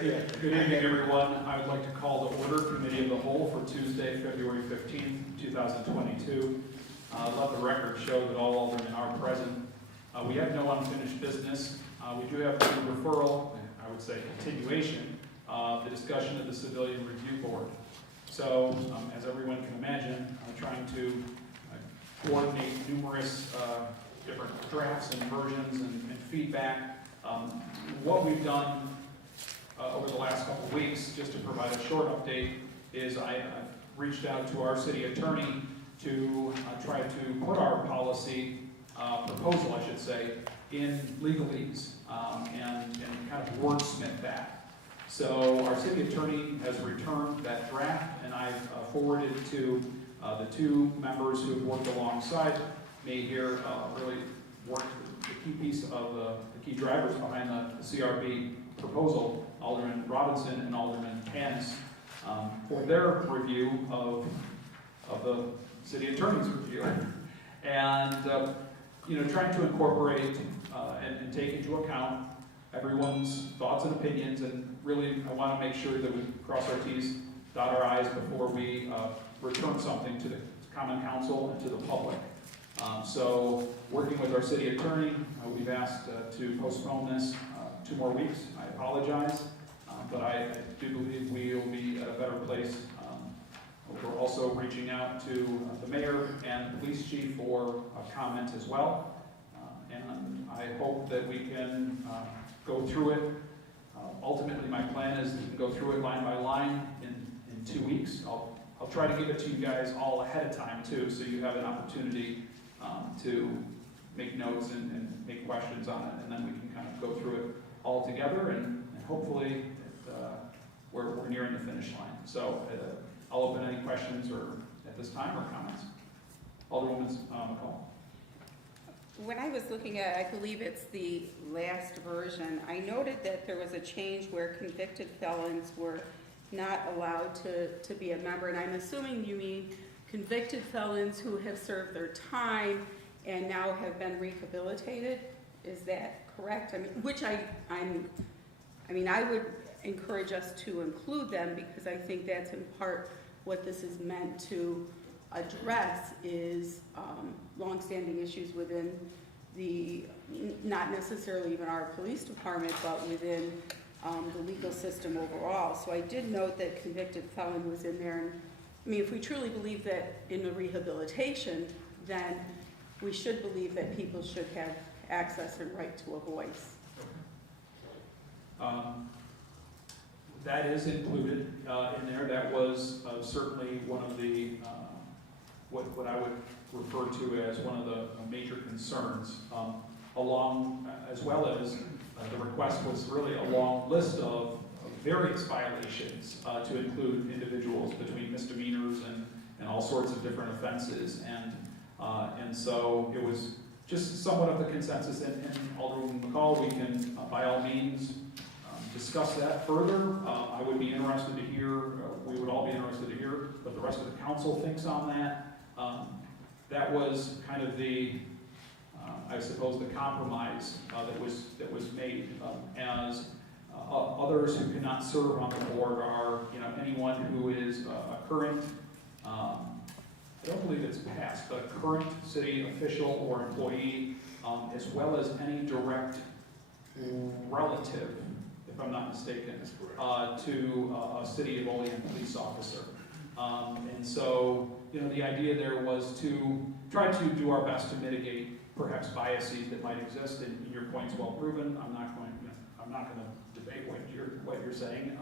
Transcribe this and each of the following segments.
Good evening, everyone. I would like to call to order Committee of the Whole for Tuesday, February 15th, 2022. Let the record show that all aldermen are present. We have no unfinished business. We do have the referral, I would say continuation, of the discussion of the Civilian Review Board. So, as everyone can imagine, I'm trying to coordinate numerous different drafts and versions and feedback. What we've done over the last couple of weeks, just to provide a short update, is I've reached out to our city attorney to try to put our policy proposal, I should say, in legalese and kind of wordsmith that. So our city attorney has returned that draft, and I've forwarded to the two members who have worked alongside me here, really worked the key piece of the key drivers behind the CRB proposal, Alderman Robinson and Alderman Hannis, for their review of the city attorney's review, and trying to incorporate and take into account everyone's thoughts and opinions, and really I want to make sure that we cross our T's, dot our I's before we return something to the Common Council and to the public. So working with our city attorney, we've asked to postpone this 2 more weeks. I apologize, but I do believe we will be at a better place. We're also reaching out to the mayor and the police chief for comment as well. And I hope that we can go through it. Ultimately, my plan is to go through it line by line in 2 weeks. I'll try to give it to you guys all ahead of time too, so you have an opportunity to make notes and make questions on it, and then we can kind of go through it all together, and hopefully we're nearing the finish line. So I'll open any questions or at this time or comments. Alderwoman McCall. When I was looking at, I believe it's the last version, I noted that there was a change where convicted felons were not allowed to be a member, and I'm assuming you mean convicted felons who have served their time and now have been rehabilitated. Is that correct? I mean, which I would encourage us to include them, because I think that's in part what this is meant to address, is longstanding issues within the, not necessarily even our police department, but within the legal system overall. So I did note that convicted felon was in there, and I mean, if we truly believe that in the rehabilitation, then we should believe that people should have access and right to a voice. That is included in there. That was certainly one of the, what I would refer to as one of the major concerns, along, as well as the request was really a long list of various violations to include individuals between misdemeanors and all sorts of different offenses, and so it was just somewhat of the consensus. And Alderwoman McCall, we can by all means discuss that further. I would be interested to hear, we would all be interested to hear what the rest of the council thinks on that. That was kind of the, I suppose, the compromise that was made, as others who cannot serve on the board are, anyone who is a current, I don't believe it's past, but a current city official or employee, as well as any direct relative, if I'm not mistaken, to a city of Olean police officer. And so, the idea there was to try to do our best to mitigate perhaps biases that might exist, and your point's well proven. I'm not going to debate what you're saying,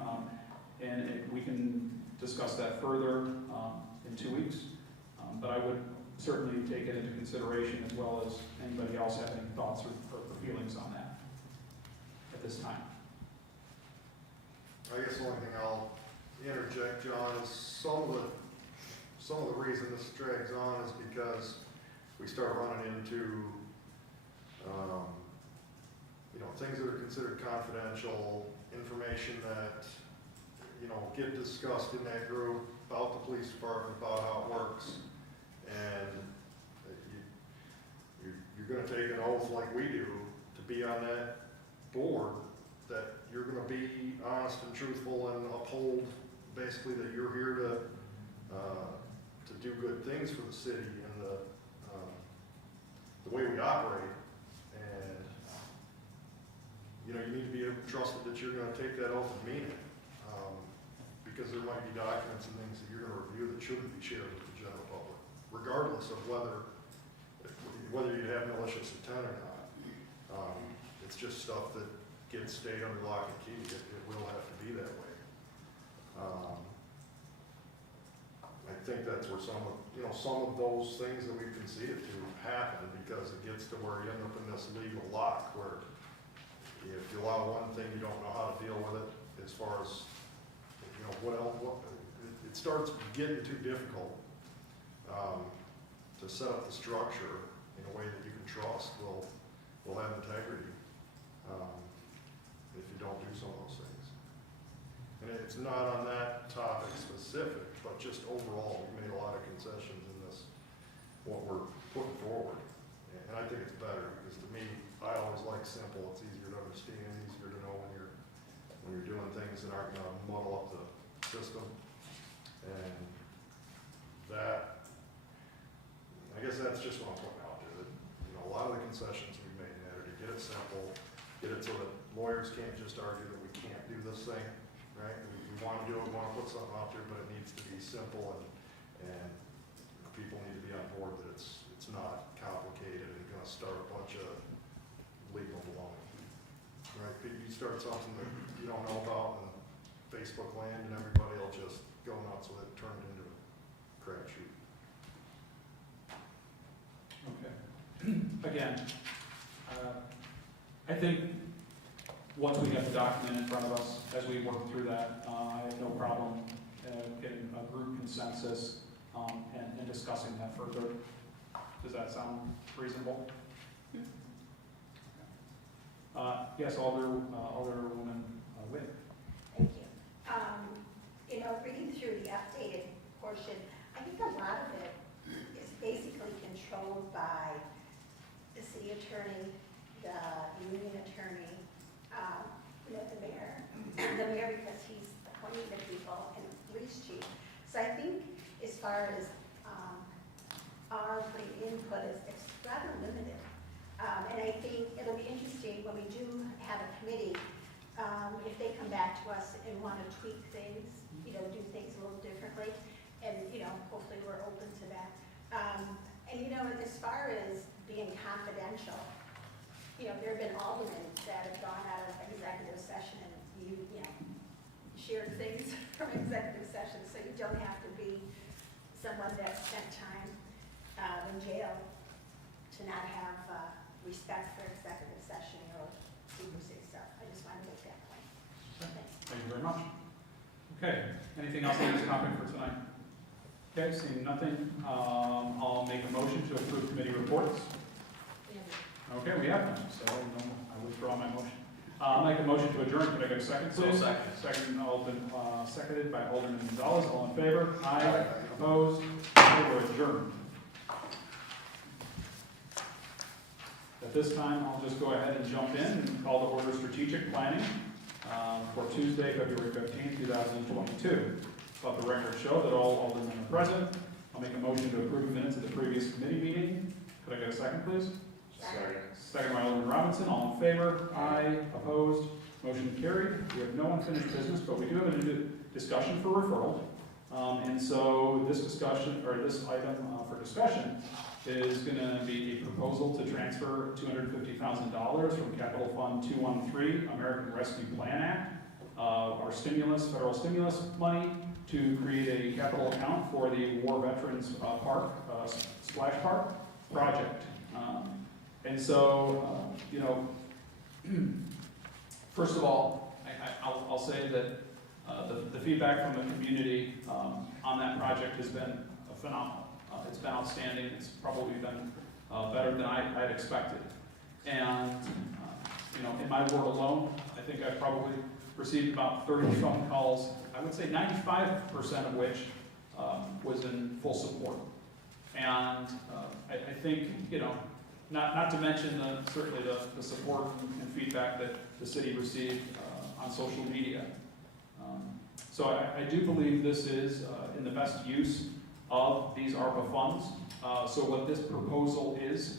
and we can discuss that further in 2 weeks. But I would certainly take it into consideration, as well as anybody else have any thoughts or feelings on that at this time. I guess the only thing I'll interject, John, is some of the reason this drags on is because we start running into things that are considered confidential, information that get discussed in that group about the police department, about how it works, and you're going to take an oath like we do to be on that board that you're gonna be honest and truthful and uphold basically that you're here to do good things for the city and the way we operate. And, you know, you need to be trusted that you're gonna take that oath and mean it. Because there might be documents and things that you're gonna review that shouldn't be shared with the general public, regardless of whether you have malicious intent or not. It's just stuff that gets stayed under lock and key. It will have to be that way. I think that's where some of those things that we've conceded to happen, because it gets to where you end up in this legal lock where if you allow one thing, you don't know how to deal with it as far as, you know, it starts getting too difficult to set up the structure in a way that you can trust will have integrity if you don't do some of those things. And it's not on that topic specific, but just overall, we've made a lot of concessions in this, what we're putting forward. And I think it's better, because to me, I always like simple. It's easier to understand, easier to know when you're doing things that aren't gonna muddle up the system. And that, I guess that's just what I'm putting out there, that, you know, a lot of the concessions we've made in there to get it simple, get it so that lawyers can't just argue that we can't do this thing, right? We want to do it, we want to put something out there, but it needs to be simple, and people need to be on board that it's not complicated and gonna start a bunch of legal baloney, right? You start something that you don't know about in Facebook land, and everybody will just go nuts with it, turn it into a crapshoot. Okay. Again, I think once we get the document in front of us, as we work through that, I have no problem getting a group consensus and discussing that further. Does that sound reasonable? Yes, Alderwoman Witt. Thank you. You know, reading through the updated portion, I think a lot of it is basically controlled by the city attorney, the union attorney, you know, the mayor because he's appointing the people, and the police chief. So I think as far as our input is rather limited. And I think it'll be interesting when we do have a committee, if they come back to us and want to tweak things, you know, do things a little differently, and, you know, hopefully we're open to that. And, you know, as far as being confidential, you know, there have been aldermen that have gone out of executive session and you know, shared things from executive session, so you don't have to be someone that spent time in jail to not have respect for executive session or secrecy. So I just wanted to make that point. Thanks. Thank you very much. Okay, anything else on this topic for tonight? Okay, seeing nothing, I'll make a motion to approve committee reports. Okay, we have none, so I withdraw my motion. I'll make a motion to adjourn. Could I get a second, please? Seconded by Alderman Gonzalez. All in favor? Aye. Opposed? Okay, we're adjourned. At this time, I'll just go ahead and jump in and call to order strategic planning for Tuesday, February 15th, 2022. Let the record show that all aldermen are present. I'll make a motion to approve minutes of the previous committee meeting. Could I get a second, please? Second by Alderman Robinson. All in favor? Aye. Opposed? Motion carried. We have no unfinished business, but we do have a discussion for referral. And so this discussion, or this item for discussion, is going to be a proposal to transfer $250,000 from Capital Fund 213, American Rescue Plan Act, our stimulus, federal stimulus money, to create a capital account for the War Veterans Park, Splash Park project. And so, you know, first of all, I'll say that the feedback from the community on that project has been phenomenal. It's been outstanding. It's probably been better than I had expected. And, you know, in my world alone, I think I've probably received about 30 phone calls, I would say 95% of which was in full support. And I think, you know, not to mention certainly the support and feedback that the city received on social media. So I do believe this is in the best use of these ARPA funds. So what this proposal is,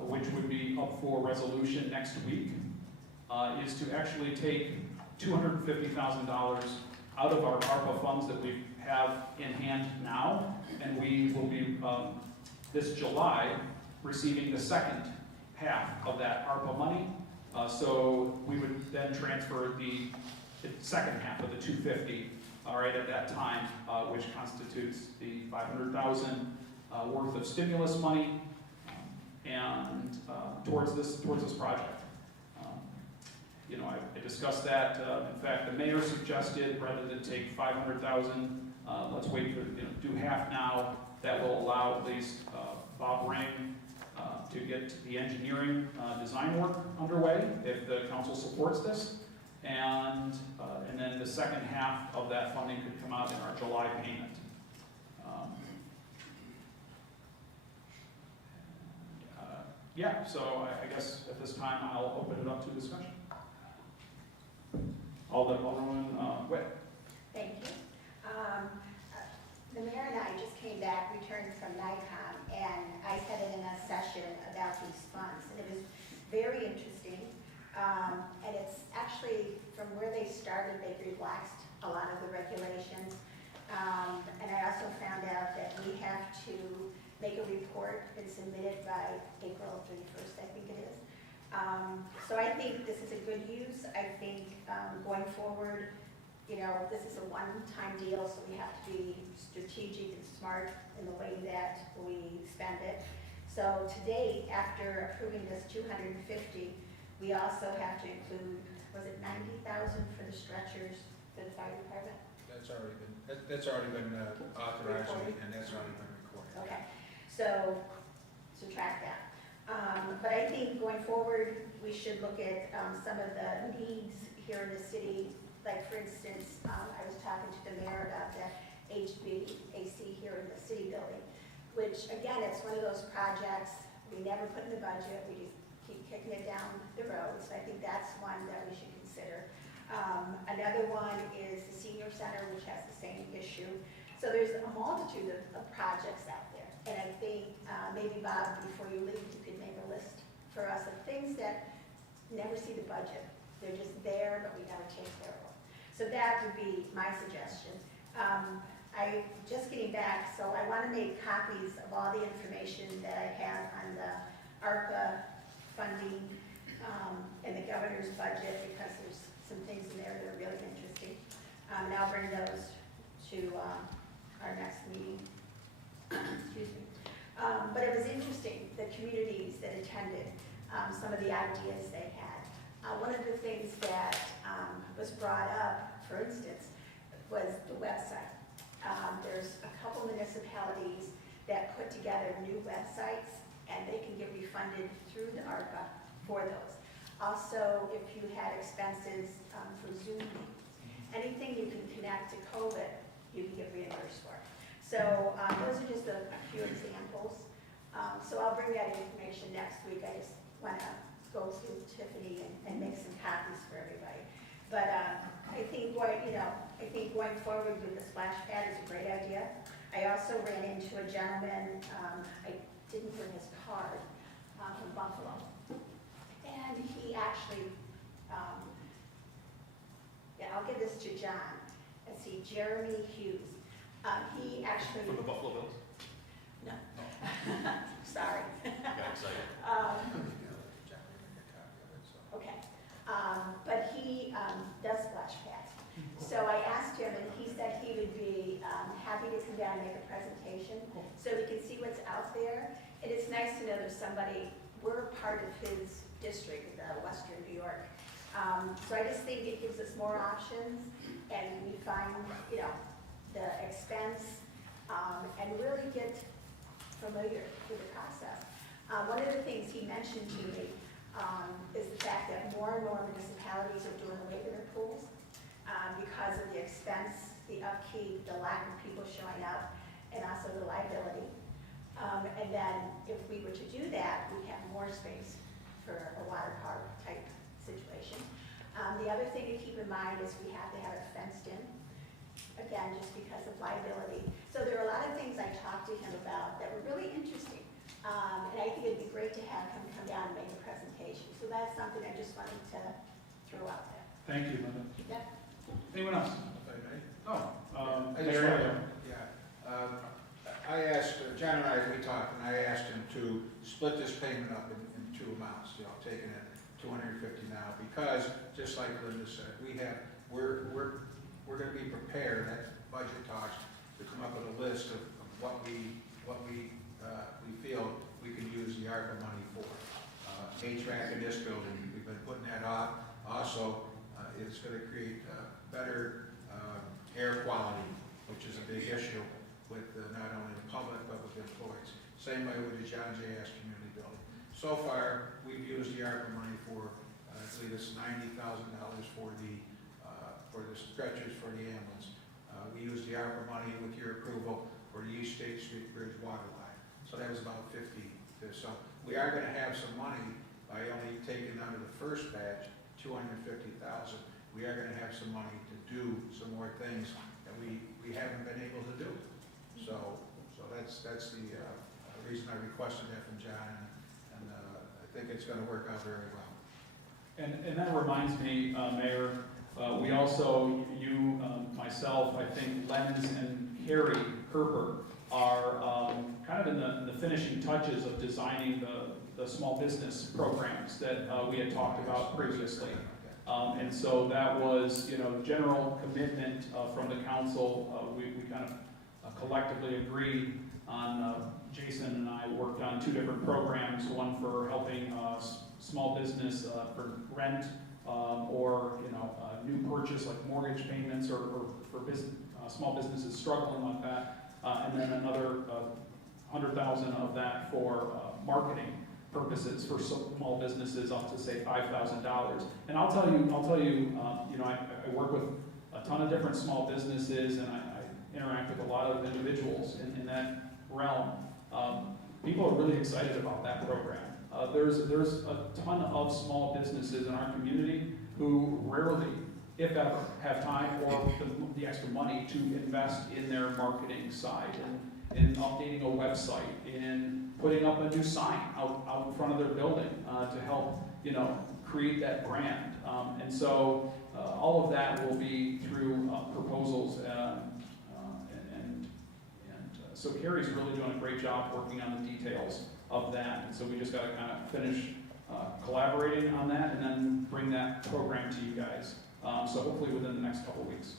which would be up for resolution next week, is to actually take $250,000 out of our ARPA funds that we have in hand now, and we will be, this July, receiving the second half of that ARPA money. So we would then transfer the second half of the 250, all right, at that time, which constitutes the 500,000 worth of stimulus money, and towards this project. You know, I discussed that. In fact, the mayor suggested rather than take 500,000, let's wait for, do half now. That will allow at least Bob Ring to get the engineering design work underway if the council supports this, and then the second half of that funding could come out in our July payment. Yeah, so I guess at this time I'll open it up to discussion. Alderman Witt. Thank you. The mayor and I just came back, returned from NICOM, and I said it in a session about these funds, and it was very interesting. And it's actually, from where they started, they've relaxed a lot of the regulations. And I also found out that we have to make a report and submit it by April 31st, I think it is. So I think this is a good use. I think going forward, this is a one-time deal, so we have to be strategic and smart in the way that we spend it. So today, after approving this 250, we also have to include, was it 90,000 for the stretchers for the fire department? That's already been authorized, and that's already been recorded. Okay, so subtract that. But I think going forward, we should look at some of the needs here in the city. Like, for instance, I was talking to the mayor about the HVAC here in the city building, which, again, it's one of those projects we never put in the budget. We just keep kicking it down the road. So I think that's one that we should consider. Another one is the senior center, which has the same issue. So there's a multitude of projects out there. And I think maybe, Bob, before you leave, you could make a list for us of things that never see the budget. They're just there, but we never take care of them. So that would be my suggestion. I'm just getting back, so I want to make copies of all the information that I have on the ARPA funding and the governor's budget, because there's some things in there that are really interesting. And I'll bring those to our next meeting. Excuse me. But it was interesting, the communities that attended, some of the ideas they had. One of the things that was brought up, for instance, was the website. There's a couple municipalities that put together new websites, and they can get refunded through the ARPA for those. Also, if you had expenses for Zoom meetings, anything you can connect to COVID, you can get reimbursed for. So those are just a few examples. So I'll bring that information next week. I just want to go through Tiffany and make some copies for everybody. But I think going forward with the splash pad is a great idea. I also ran into a gentleman, I didn't bring his card, from Buffalo. And he actually, I'll give this to John. Let's see, Jeremy Hughes. He actually. From the Buffalo Bills? No. Sorry. Got excited. Okay. But he does splash pads. So I asked him, and he said he would be happy to come down and make a presentation so we can see what's out there. And it's nice to know there's somebody, we're part of his district, Western New York. So I just think it gives us more options, and we find, the expense, and really get familiar with the process. One of the things he mentioned to me is the fact that more and more municipalities are doing away with their pools because of the expense, the upkeep, the lack of people showing up, and also the liability. And then if we were to do that, we'd have more space for a water park type situation. The other thing to keep in mind is we have to have it fenced in, again, just because of liability. So there are a lot of things I talked to him about that were really interesting. And I think it'd be great to have him come down and make a presentation. So that's something I just wanted to throw out there. Thank you, Linda. Yeah. Anyone else? If I may. Oh, I just Mayor wanted- Olean. Yeah. I asked, John and I, we talked, and I asked him to split this payment up in two amounts, taking it $250 now, because, just like Linda said, we're gonna be prepared at budget talks to come up with a list of what we feel we can use the ARPA money for. HVAC in this building, we've been putting that off. Also, it's gonna create better air quality, which is a big issue with not only the public, but with employees. Same way with the John J. S. Community Building. So far, we've used the ARPA money for, I believe it's $90,000 for the stretchers for the ambulance. We used the ARPA money with your approval for the East State Street Bridge water line. So that was about 50. So we are gonna have some money by only taking out of the first batch, $250,000. We are gonna have some money to do some more things that we haven't been able to do. So that's the reason I requested that from John, and I think it's gonna work out very well. And that reminds me, Mayor, we also, you, myself, I think Lenz and Carrie Kerper are kind of in the finishing touches of designing the small business programs that we had talked about previously. And so that was, general commitment from the council. We kind of collectively agreed on, Jason and I worked on two different programs, one for helping small business for rent or, new purchase like mortgage payments or for small businesses struggling like that. And then another 100,000 of that for marketing purposes for small businesses up to say $5,000. And I'll tell you, I work with a ton of different small businesses, and I interact with a lot of individuals in that realm. People are really excited about that program. There's a ton of small businesses in our community who rarely, if ever, have time or the extra money to invest in their marketing side and in updating a website, in putting up a new sign out in front of their building to help, create that brand. And so all of that will be through proposals so Carrie's really doing a great job working on the details of that. And so we just got to kind of finish collaborating on that and then bring that program to you guys. So hopefully within the next couple of weeks.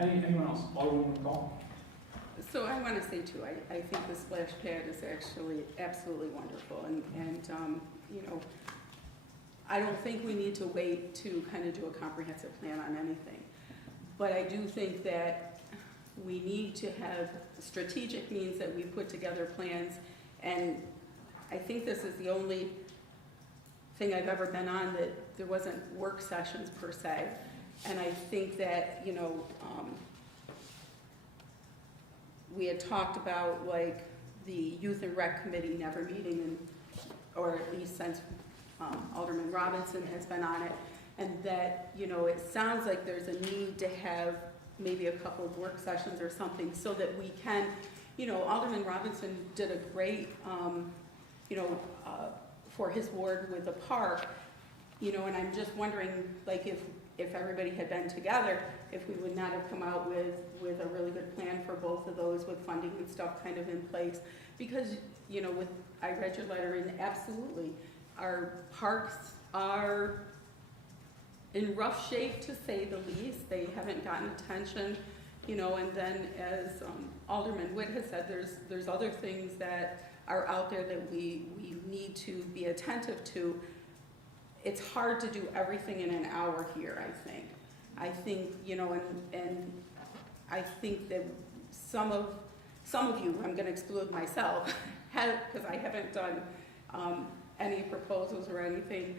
Anyone else? Alderwoman McCall? So I want to say too, I think the splash pad is actually absolutely wonderful. And I don't think we need to wait to kind of do a comprehensive plan on anything. But I do think that we need to have strategic means that we put together plans. And I think this is the only thing I've ever been on that there wasn't work sessions per se. And I think that, we had talked about like the Youth and Rec Committee never meeting, or at least since Alderman Robinson has been on it, and that, it sounds like there's a need to have maybe a couple of work sessions or something so that we can, Alderman Robinson did a great, for his ward with the park, and I'm just wondering, like, if everybody had been together, if we would not have come out with a really good plan for both of those with funding and stuff kind of in place. Because, I read your letter, and absolutely, our parks are in rough shape, to say the least. They haven't gotten attention, and then as Alderman Witt has said, there's other things that are out there that we need to be attentive to. It's hard to do everything in an hour here, I think. I think, and I think that some of you, I'm gonna exclude myself, because I haven't done any proposals or anything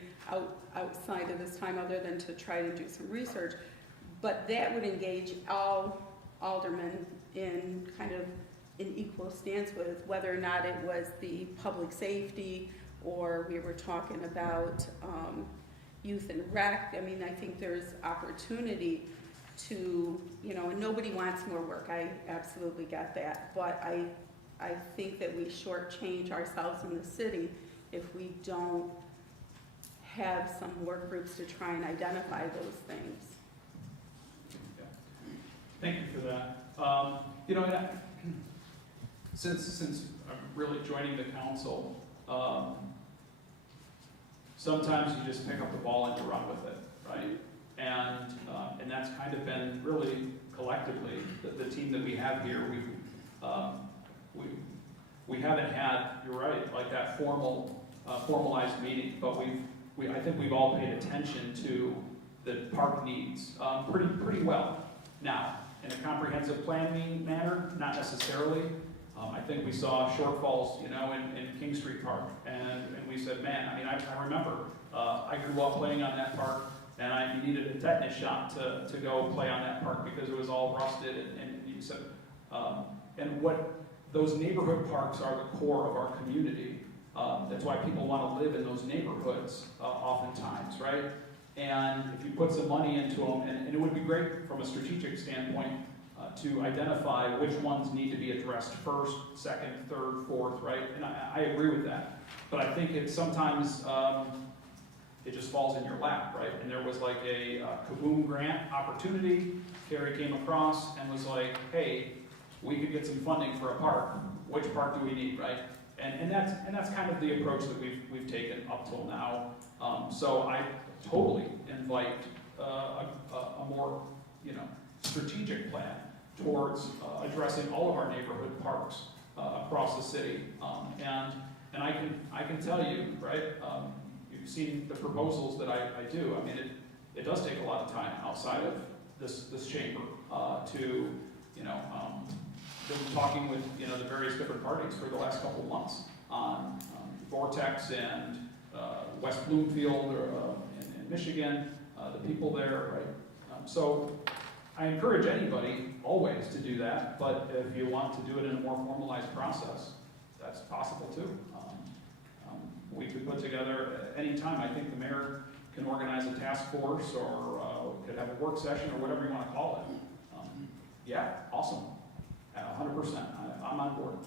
outside of this time other than to try to do some research. But that would engage all aldermen in kind of an equal stance with, whether or not it was the public safety or we were talking about youth and rec. I mean, I think there's opportunity to, you know, and nobody wants more work. I absolutely get that. But I think that we shortchange ourselves in the city if we don't have some work groups to try and identify those things. Yeah. Thank you for that. You know, and since I'm really joining the council, sometimes you just pick up the ball and you run with it, right? And that's kind of been really collectively the team that we have here. We haven't had, you're right, like that formalized meeting, but I think we've all paid attention to the park needs pretty well. Now, in a comprehensive planning manner, not necessarily. I think we saw shortfalls, you know, in King Street Park, and we said, man, I mean, I remember, I grew up playing on that park, and I needed a tetanus shot to go play on that park because it was all rusted, and you said, and what those neighborhood parks are the core of our community. That's why people want to live in those neighborhoods oftentimes, right? And if you put some money into them, and it would be great from a strategic standpoint to identify which ones need to be addressed first, second, third, fourth, right? And I agree with that. But I think it's sometimes it just falls in your lap, right? And there was like a Kaboom grant opportunity. Carrie came across and was like, hey, we could get some funding for a park. Which park do we need, right? And that's kind of the approach that we've taken up till now. So I totally invite a more, you know, strategic plan towards addressing all of our neighborhood parks across the city. And I can tell you, right? You've seen the proposals that I do. I mean, it does take a lot of time outside of this chamber to, you know, been talking with, you know, the various different parties for the last couple of months on Vortex and West Bloomfield in Michigan, the people there, right? So I encourage anybody always to do that, but if you want to do it in a more formalized process, that's possible too. We could put together any time. I think the mayor can organize a task force or could have a work session or whatever you want to call it. Yeah, awesome. 100%. I'm on board.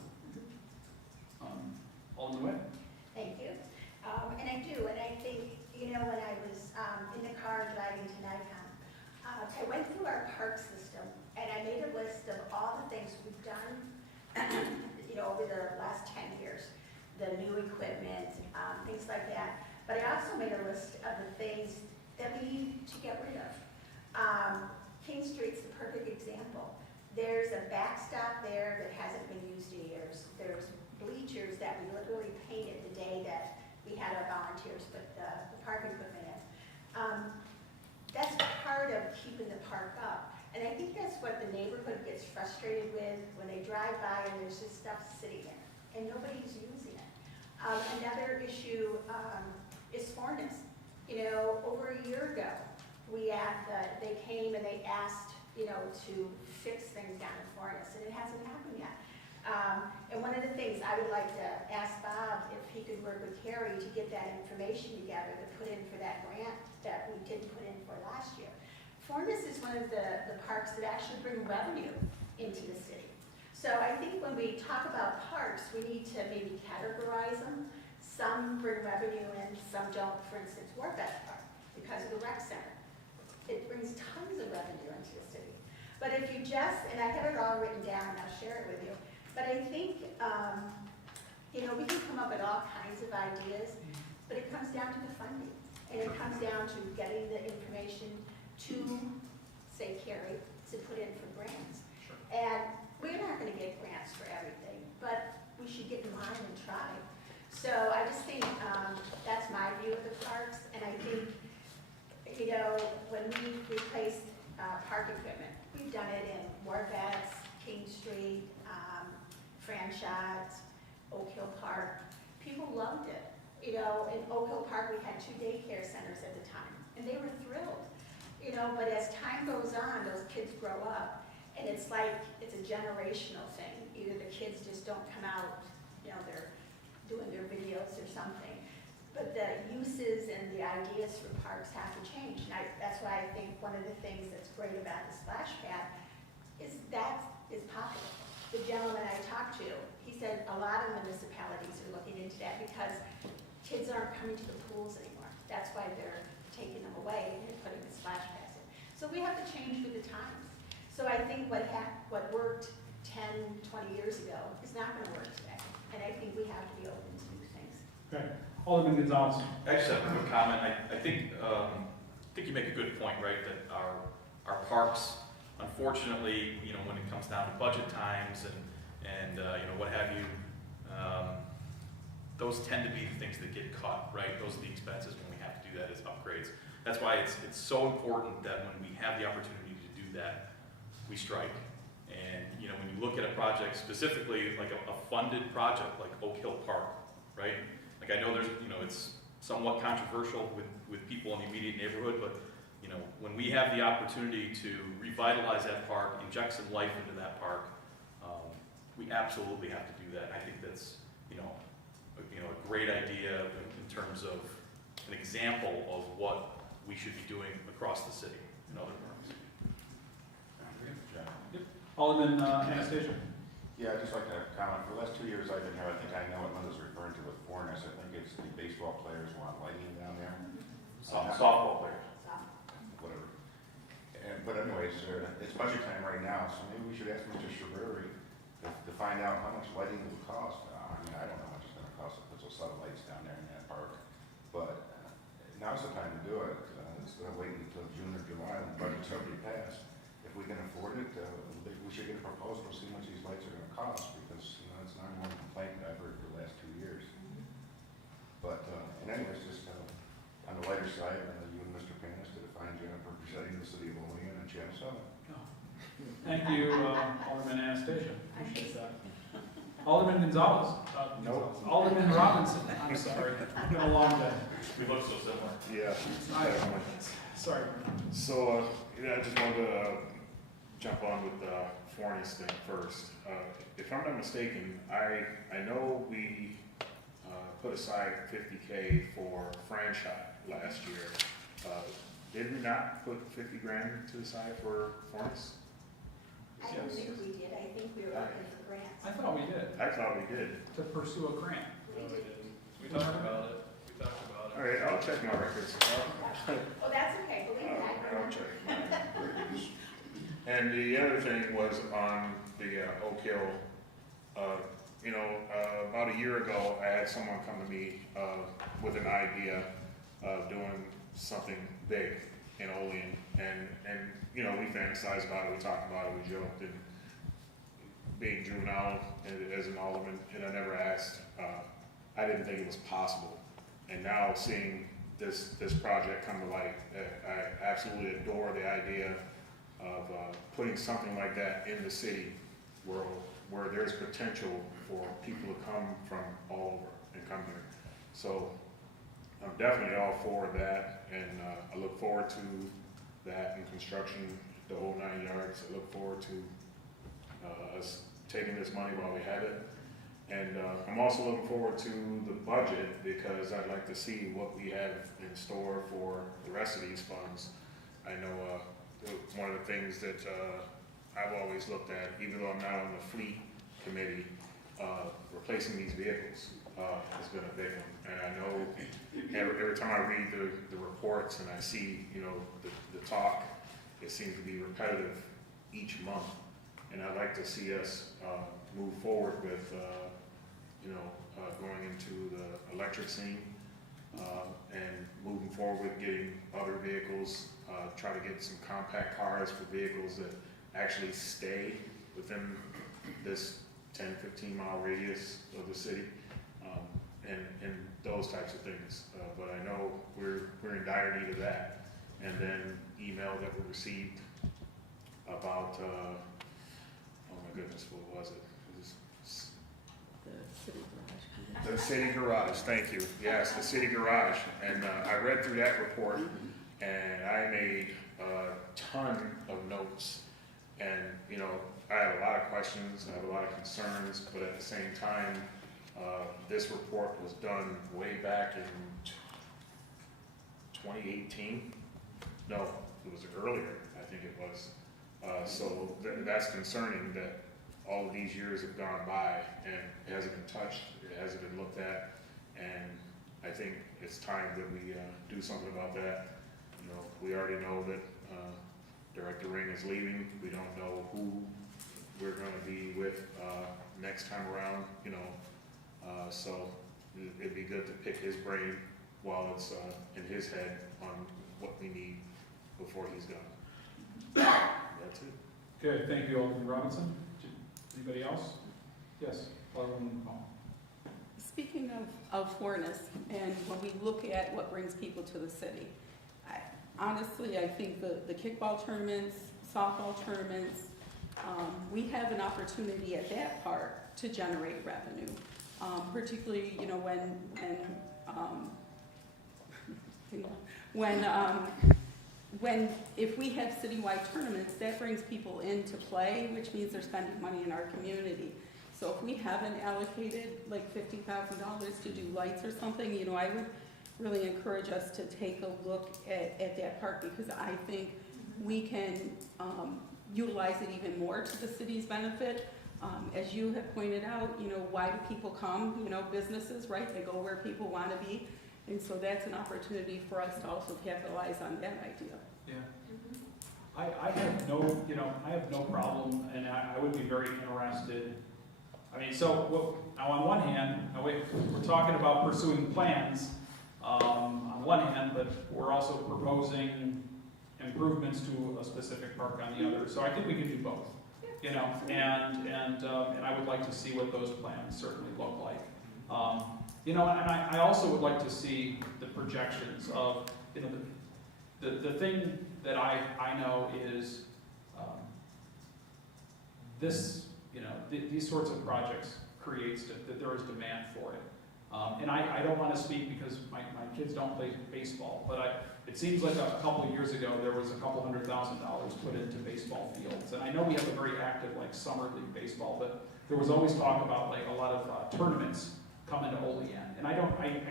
All in the way. Thank you. And I do, and I think, you know, when I was in the car driving to Nikon, I went through our park system, and I made a list of all the things we've done, you know, over the last 10 years, the new equipment, things like that. But I also made a list of the things that we need to get rid of. King Street's the perfect example. There's a backstop there that hasn't been used in years. There's bleachers that we literally painted the day that we had our volunteers put the park equipment in. That's part of keeping the park up. And I think that's what the neighborhood gets frustrated with when they drive by and there's just stuff sitting there and nobody's using it. Another issue is furnace. You know, over a year ago, they came and they asked, you know, to fix things down in Florence, and it hasn't happened yet. And one of the things I would like to ask Bob if he could work with Carrie to get that information together to put in for that grant that we didn't put in for last year. Florence is one of the parks that actually bring revenue into the city. So I think when we talk about parks, we need to maybe categorize them. Some bring revenue in, some don't. For instance, Warbeck Park, because of the rec center. It brings tons of revenue into the city. But if you just, and I have it all written down, and I'll share it with you, but I think, you know, we can come up with all kinds of ideas, but it comes down to the funding. And it comes down to getting the information to, say, Carrie, to put in for grants. Sure. And we're not gonna get grants for everything, but we should get in line and try. So I just think that's my view of the parks, and I think, you know, when we replaced park equipment, we've done it in Warbeck's, King Street, Franchise, Oak Hill Park. People loved it. You know, in Oak Hill Park, we had 2 daycare centers at the time, and they were thrilled. You know, but as time goes on, those kids grow up, And it's like, it's a generational thing. Either the kids just don't come out, you know, they're doing their videos or something. But the uses and the ideas for parks have to change. And that's why I think one of the things that's great about the splash pad is that is popular. The gentleman I talked to, he said a lot of municipalities are looking into that because kids aren't coming to the pools anymore. That's why they're taking them away and putting the splash pads in. So we have to change with the times. So I think what worked 10, 20 years ago is not going to work today. And I think we have to be open to new things. Okay. Alderman Gonzalez. I just have a quick comment. I think you make a good point, right? That our parks, unfortunately, you know, when it comes down to budget times and you know, what have you, those tend to be the things that get cut, right? Those are the expenses when we have to do that as upgrades. That's why it's so important that when we have the opportunity to do that, we strike. And you know, when you look at a project specifically, like a funded project like Oak Hill Park, right? Like I know there's, you know, it's somewhat controversial with people in the immediate neighborhood, but you know, when we have the opportunity to revitalize that park, inject some life into that park, we absolutely have to do that. I think that's, you know, a great idea in terms of an example of what we should be doing across the city in other parks. Alderman Anastasia. Yeah, I'd just like to comment. For the last 2 years I've been here, I think I know what Linda's referring to with foreigners. I think it's the baseball players want lighting down there. Softball players. Whatever. But anyways, it's budget time right now, so maybe we should ask Mr. Shrewsbury to find out how much lighting it would cost. I mean, I don't know how much it's going to cost to put those satellites down there in that park, but now's the time to do it. Instead of waiting until June or July when the budget's already passed. If we can afford it, we should get a proposal to see how much these lights are going to cost, because you know, it's not one complaint that I've heard for the last 2 years. But and anyways, just on the lighter side, you and Mr. Panis did a fine job representing the city of Olean and Channel 7. Thank you, Alderman Anastasia. Appreciate that. Alderman Gonzalez. Nope. Alderman Robinson. I'm sorry. It's been a long day. We look so similar. Yeah, definitely. Sorry. So, yeah, I just wanted to jump on with the Forney's thing first. If I'm not mistaken, I know we put aside $50K for franchise last year. Did we not put 50 grand to the side for Forney's? I don't think we did. I think we were looking for grants. I thought we did, I thought we did. to pursue a grant. We talked about it. All right, I'll check my records. Well, that's okay. Believe that. I'll check my records. And the other thing was on the Oak Hill. You know, about a year ago, I had someone come to me with an idea of doing something big in Olean, and you know, we fantasized about it, we talked about it, we joked, and being juvenile as an alderman, and I never asked. I didn't think it was possible, and now seeing this project come to light, I absolutely adore the idea of putting something like that in the city where there's potential for people to come from all over and come here. So I'm definitely all for that, and I look forward to that in construction, the whole 9 yards. I look forward to us taking this money while we have it. And I'm also looking forward to the budget, because I'd like to see what we have in store for the rest of these funds. I know one of the things that I've always looked at, even though I'm not on the fleet committee, replacing these vehicles has been a big one. And I know every time I read the reports and I see, you know, the talk, it seems to be repetitive each month. And I'd like to see us move forward with, you know, going into the electric scene and moving forward with getting other vehicles, try to get some compact cars for vehicles that actually stay within this 10, 15 mile radius of the city, and those types of things. But I know we're in dire need of that. And then email that we received about, oh my goodness, what was it? The city garage. The city garage, thank you. Yes, the city garage. And I read through that report, and I made a ton of notes And, you know, I have a lot of questions, I have a lot of concerns, but at the same time, this report was done way back in 2018. No, it was earlier, I think it was. So that's concerning that all of these years have gone by and it hasn't been touched, it hasn't been looked at. And I think it's time that we do something about that. You know, we already know that Director Ring is leaving. We don't know who we're gonna be with next time around, you know. So it'd be good to pick his brain while it's in his head on what we need before he's gone. That's it. Good, thank you, Alderman Robinson. Anybody else? Yes, Alderman Paul. Speaking of fairness, and when we look at what brings people to the city, honestly, I think the kickball tournaments, softball tournaments, we have an opportunity at that part to generate revenue. Particularly, you know, when if we have citywide tournaments, that brings people into play, which means they're spending money in our community. So if we haven't allocated like $50,000 to do lights or something, you know, I would really encourage us to take a look at that part, because I think we can utilize it even more to the city's benefit. As you have pointed out, you know, why do people come? You know, businesses, right? They go where people want to be. And so that's an opportunity for us to also capitalize on that idea. Yeah. I have no, you know, I have no problem, and I would be very interested. I mean, so, now on one hand, we're talking about pursuing plans on one hand, but we're also proposing improvements to a specific park on the other. So I think we can do both, you know, and I would like to see what those plans certainly look like. You know, and I also would like to see the projections of, you know, the thing that I know is this, you know, these sorts of projects creates that there is demand for it. And I don't want to speak because my kids don't play baseball, but it seems like a couple of years ago there was a couple $100,000 put into baseball fields. And I know we have a very active like summer league baseball, but there was always talk about like a lot of tournaments coming to Olean. And I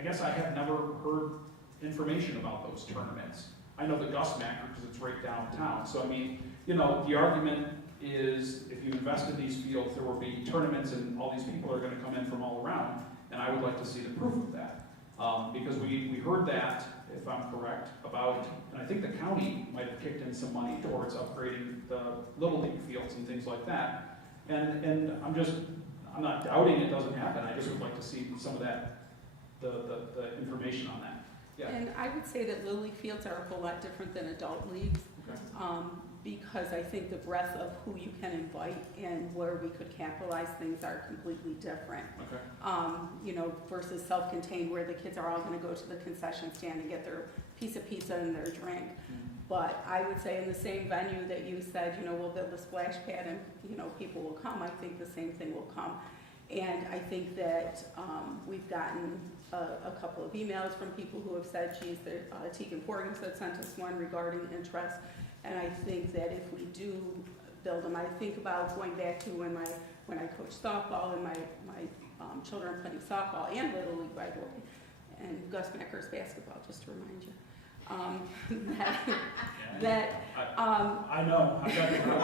guess I have never heard information about those tournaments. I know the Gusmacher because it's right downtown. So I mean, you know, the argument is if you invest in these fields, there will be tournaments and all these people are going to come in from all around. And I would like to see the proof of that. Because we heard that, if I'm correct, about, and I think the county might have kicked in some money towards upgrading the Little League fields and things like that. And I'm not doubting it doesn't happen. I just would like to see some of that, the information on that. Yeah. And I would say that Little League fields are a whole lot different than adult leagues. Okay. Because I think the breadth of who you can invite and where we could capitalize things are completely different. Okay. You know, versus self-contained where the kids are all gonna go to the concession stand and get their piece of pizza and their drink. Mm-hmm. But I would say in the same venue that you said, you know, we'll build a splash pad and, you know, people will come, I think the same thing will come. And I think that we've gotten a couple of emails from people who have said, geez, Tegan Forgans had sent us one regarding interest. And I think that if we do build them, I think about going back to when I coached softball and my children playing softball and Little League, by the way, and Gusmacher's basketball, just to remind you. I know, I've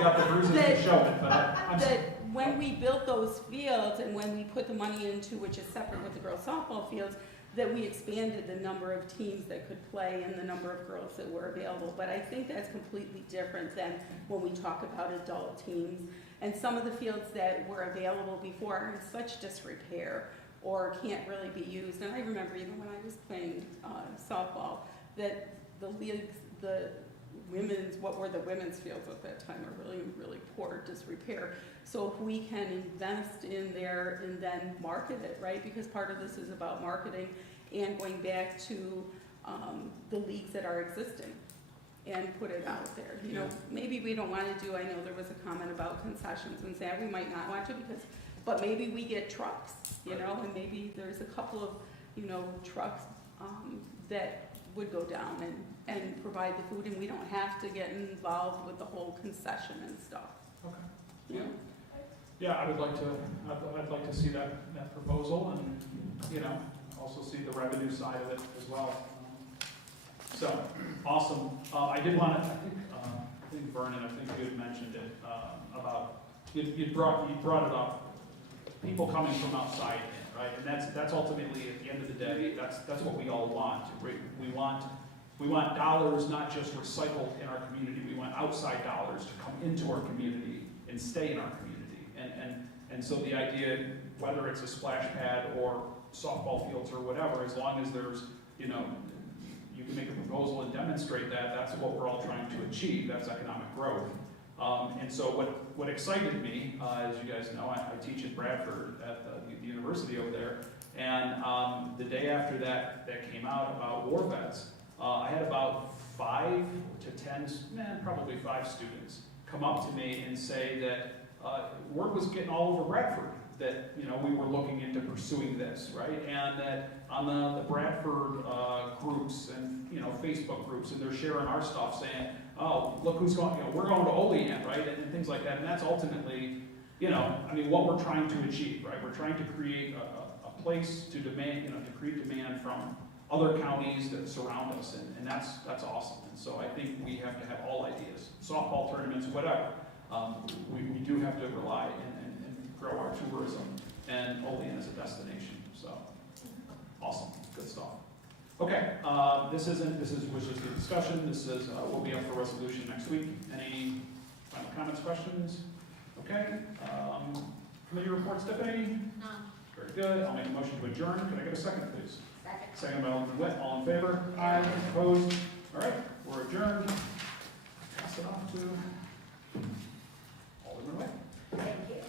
got the bruises to show it, but that when we built those fields and when we put the money into, which is separate with the girls softball fields, that we expanded the number of teams that could play and the number of girls that were available. But I think that's completely different than when we talk about adult teams. And some of the fields that were available before are in such disrepair or can't really be used. And I remember even when I was playing softball, that the leagues, the women's fields at that time are really, really poor disrepair. So if we can invest in there and then market it, right? Because part of this is about marketing and going back to the leagues that are existing and put it out there. You know, maybe we don't want to do, I know there was a comment about concessions and saying we might not want to but maybe we get trucks, you know, and maybe there's a couple of, you know, trucks that would go down and provide the food, and we don't have to get involved with the whole concession and stuff. Okay. Yeah. Yeah, I would like to, I'd like to see that proposal and, you know, also see the revenue side of it as well. So, awesome. I did want to, I think Vernon, I think you had mentioned it, about, you brought it up, people coming from outside in, right? And that's ultimately, at the end of the day, that's what we all want. We want dollars not just recycled in our community, we want outside dollars to come into our community and stay in our community. And so the idea, whether it's a splash pad or softball fields or whatever, as long as there's, you know, you can make a proposal and demonstrate that, that's what we're all trying to achieve, that's economic growth. And so what excited me, as you guys know, I teach at Bradford at the university over there, and the day after that came out about war vets, I had about 5 to 10, probably 5 students come up to me and say that word was getting all over Bradford that, you know, we were looking into pursuing this, right? And that on the Bradford groups and, you know, Facebook groups, and they're sharing our stuff saying, oh, look who's going, you know, we're going to Olean, right? And things like that. And that's ultimately, you know, I mean, what we're trying to achieve, right? We're trying to create a place to demand, you know, to create demand from other counties that surround us, and that's awesome. And so I think we have to have all ideas, softball tournaments, whatever. We do have to rely and grow our tourism, and Olean is a destination. So awesome, good stuff. Okay, was just a discussion. This is will be up for resolution next week. Any final comments, questions? Okay. Committee reports, Tiffany. No. Very good. I'll make a motion to adjourn. Can I get a second, please? Second. Second by Alderman Witt. All in favor? Aye. Opposed? All right, we're adjourned. Pass it off to Alderman Witt. Thank you.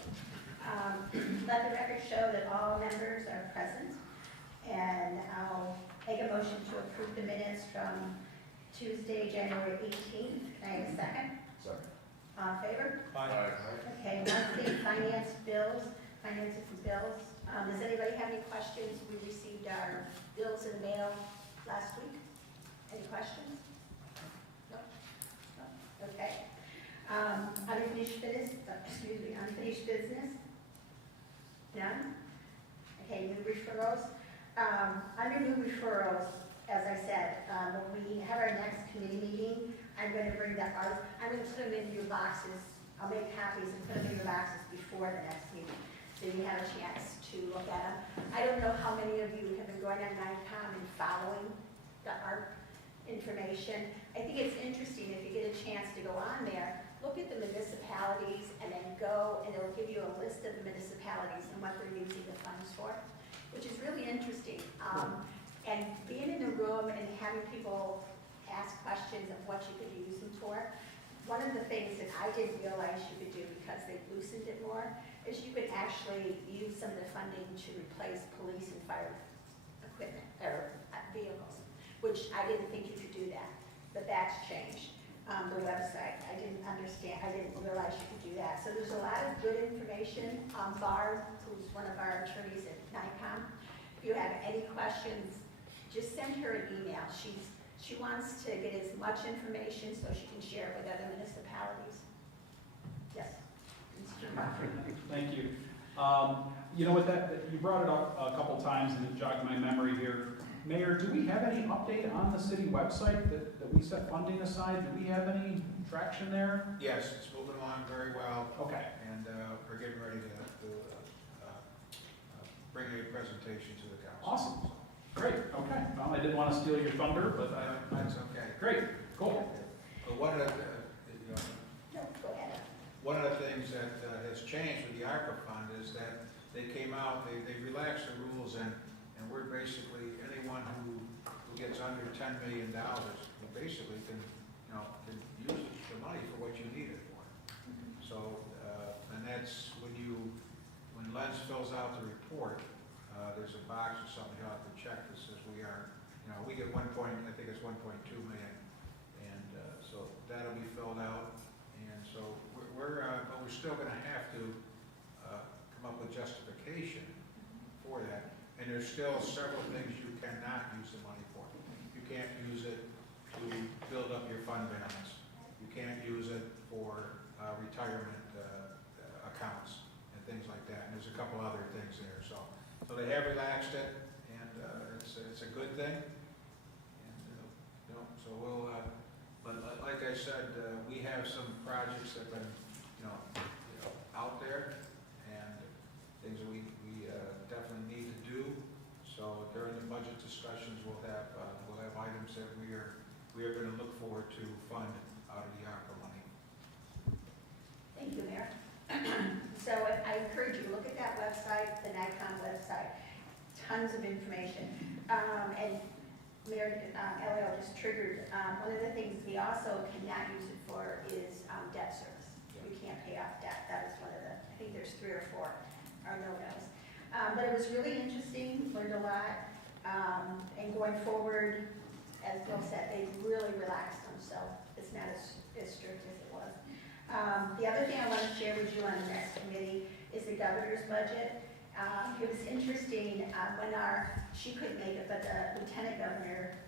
Let the record show that all members are present, and I'll make a motion to approve the minutes from Tuesday, January 18th. Can I have a second? Second. All in favor? Aye. Okay, monthly finances and bills. Does anybody have any questions? We received our bills in the mail last week. Any questions? No? No? Okay. Unfinished business? None? Okay, new referrals. Under new referrals, as I said, when we have our next committee meeting, I'm going to bring the art, I'm going to put them in your boxes. I'll make copies and put them in your boxes before the next meeting, so you have a chance to look at them. I don't know how many of you have been going on NICOM and following the art information. I think it's interesting if you get a chance to go on there, look at the municipalities, and then go, and it'll give you a list of the municipalities and what they're using the funds for, which is really interesting. And being in the room and having people ask questions of what you could use them for, one of the things that I didn't realize you could do because they've loosened it more is you could actually use some of the funding to replace police and fire equipment, or vehicles, which I didn't think you could do that, but that's changed. The website, I didn't realize you could do that. So there's a lot of good information. Barb, who's one of our attorneys at NICOM, if you have any questions, just send her an email. She wants to get as much information so she can share it with other municipalities. Yes. Mr. Murphy. Thank you. You know what, you brought it up a couple times and it jogged my memory here. Mayor, do we have any update on the city website that we set funding aside? Do we have any traction there? Yes, it's moving along very well, Okay. and we're getting ready to bring a presentation to the council. Awesome. Great, okay. Well, I didn't want to steal your thunder, but That's okay. great, cool. But one of the, No, go ahead. one of the things that has changed with the ARPA fund is that they came out, they relaxed the rules, and we're basically, anyone who gets under $10 million, you basically can use the money for what you need it for. So, and that's when Lens fills out the report, there's a box or something you'll have to check that says we get I think it's 1.2 million, and so that'll be filled out, and so but we're still going to have to come up with justification for that, and there's still several things you cannot use the money for. You can't use it to build up your fund balance. You can't use it for retirement So we'll, but like I said, we have some projects that have been, out there, and things that we definitely need to do. So during the budget discussions, we'll have items that we are gonna look forward to fund out of the ARPA money. Thank you, Mayor. So I encourage you to look at that website, the NICOM website, tons of information. And Mayor Elio just triggered, one of the things we also cannot use it for is debt service. We can't pay off debt. That was one of the, I think there's 3 or 4 are no-nos. But it was really interesting, learned a lot. And going forward, as Bill said, they really relaxed them, so it's not as strict as it was. The other thing I want to share with you on the next committee is the governor's budget. It was interesting when she couldn't make it, but the lieutenant governor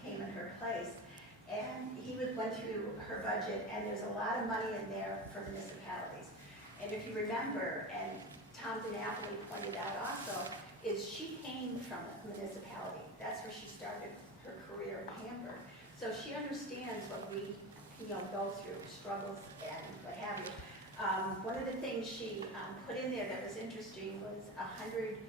came in her place. And he went through her budget, and there's a lot of money in there for municipalities. And if you remember, and Tom DiNapoli pointed out also, is she came from a municipality. That's where she started her career in Hamburg. So she understands what we go through, struggles and what have you. One of the things she put in there that was interesting was 100,000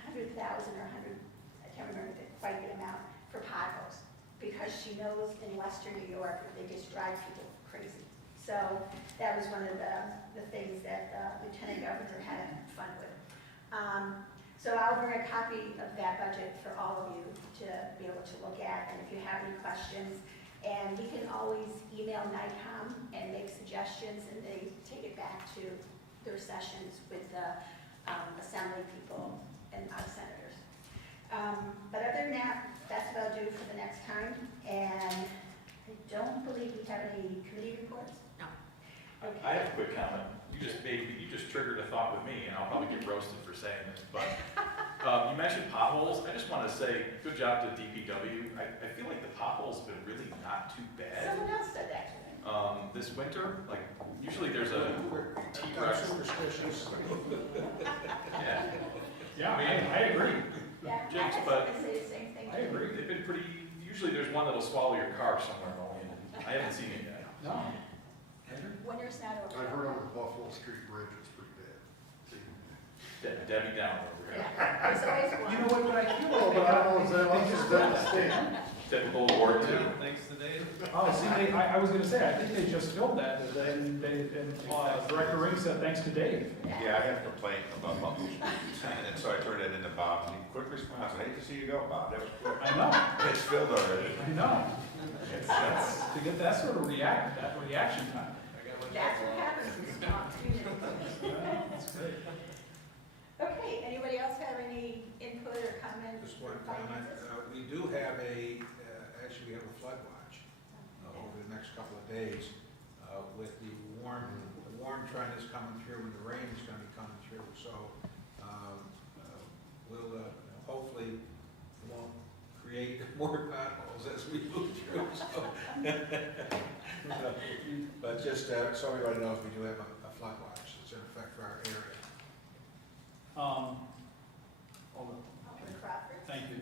or 100, I can't remember quite the amount, for potholes. Because she knows in Western New York, they just drive people crazy. So that was one of the things that Lieutenant Governor had fun with. So I'll bring a copy of that budget for all of you to be able to look at, and if you have any questions. And you can always email NICOM and make suggestions, and they take it back to their sessions with the assembly people and our senators. But other than that, that's what I'll do for the next time. And I don't believe we have any committee reports? No. I Okay. have a quick comment. You just triggered a thought with me, and I'll probably get roasted for saying this, but you mentioned potholes. I just want to say, good job to DPW. I feel like the potholes have been really not too bad. Someone else said that to me. This winter, like, usually there's a T-Rex. Superstitious. Yeah, Yeah, I agree. Yeah, I Jinx, had but- someone say the same thing. I agree. they've been pretty, usually there's one that'll swallow your car somewhere in Olean. I haven't seen it yet. No. Winter's not over. I've heard on the Buffalo Street Bridge, it's pretty bad. Debbie Down over here. Yeah, there's always one. You know what, but I feel Oh, like but I don't know, is that the state? Typical Ward 2. Thanks to Dave. Oh, see, I was gonna say, I think they just filled that, and Director Ring said thanks to Dave. Yeah, I had a complaint about Buffalo Street, and so I turned it into Bob, and he quick response, I hate to see you go, Bob, that was quick. I know, It's filled already. I know. That's, to get that sort of reaction time. That's what happens in small communities. Yeah, that's great. Okay, anybody else have any input or comment? Just one on comment, finances? we do have actually we have a flood watch over the next couple of days with the warm trend is coming through and the rain is going to be coming through. So we'll hopefully won't create more potholes as we move through. So, but just so everybody knows, we do have a flood watch that's in effect for our area. Hold on. Alderman Crawford? Thank you.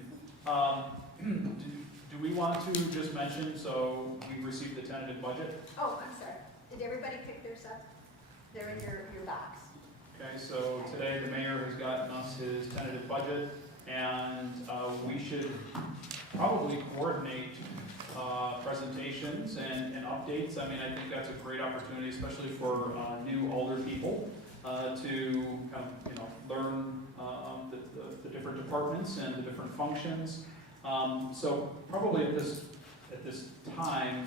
Do we want to just mention, so we received the tentative budget? Oh, I'm sorry. Did everybody pick theirs up? They're in your box. Okay, so today the mayor has gotten us his tentative budget, and we should probably coordinate presentations and updates. I mean, I think that's a great opportunity, especially for new older people, to kind of, learn the different departments and the different functions. So probably at this time,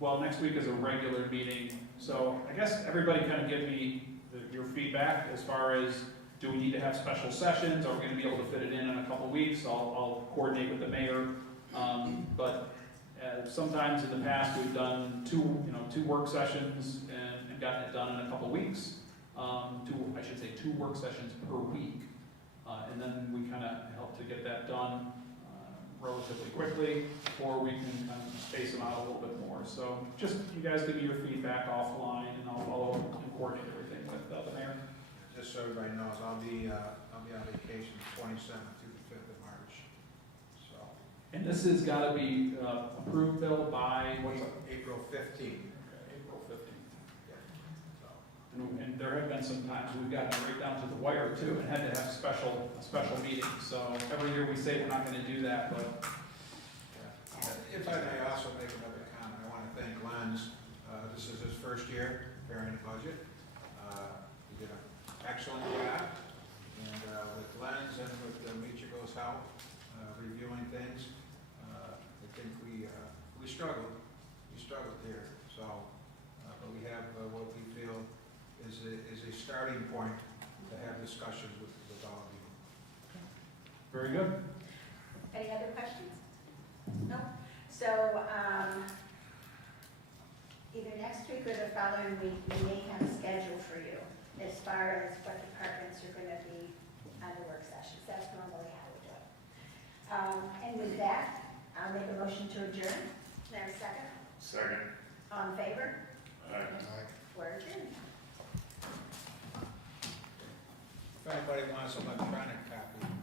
well, next week is a regular meeting, so I guess everybody kind of give me your feedback as far as, do we need to have special sessions? Are we gonna be able to fit it in a couple weeks? I'll coordinate with the mayor. But sometimes in the past, we've done two work sessions and gotten it done in a couple weeks. Two work sessions per week. And then we kind of help to get that done relatively quickly, or we can kind of space them out a little bit more. So just, you guys give me your feedback offline, and I'll follow up and coordinate everything with the mayor. Just so everybody knows, I'll be on vacation 27th through the 5th of March. So. And this has got to be approved, Bill, by what's up? April 15th. April 15th. And there have been some times we've gotten right down to the wire too, and had to have a special meeting. So every year we say we're not going to do that, but If I may also make another comment, I want to thank Len's. This is his first year preparing the budget. He did an excellent job. And with Len's and with Michiko's help, reviewing things, I think we struggled. We struggled here. So, but we have what we feel is a starting point to have discussions with all of you. very good. Any other questions? No? So, either next week or the following week, we may have a schedule for you as far as what departments are going to be on the work sessions. That's normally how we do it. And with that, I'll make a motion to adjourn. Is there a second? Second. All in favor? Aye. We're adjourned. If anybody wants an electronic copy,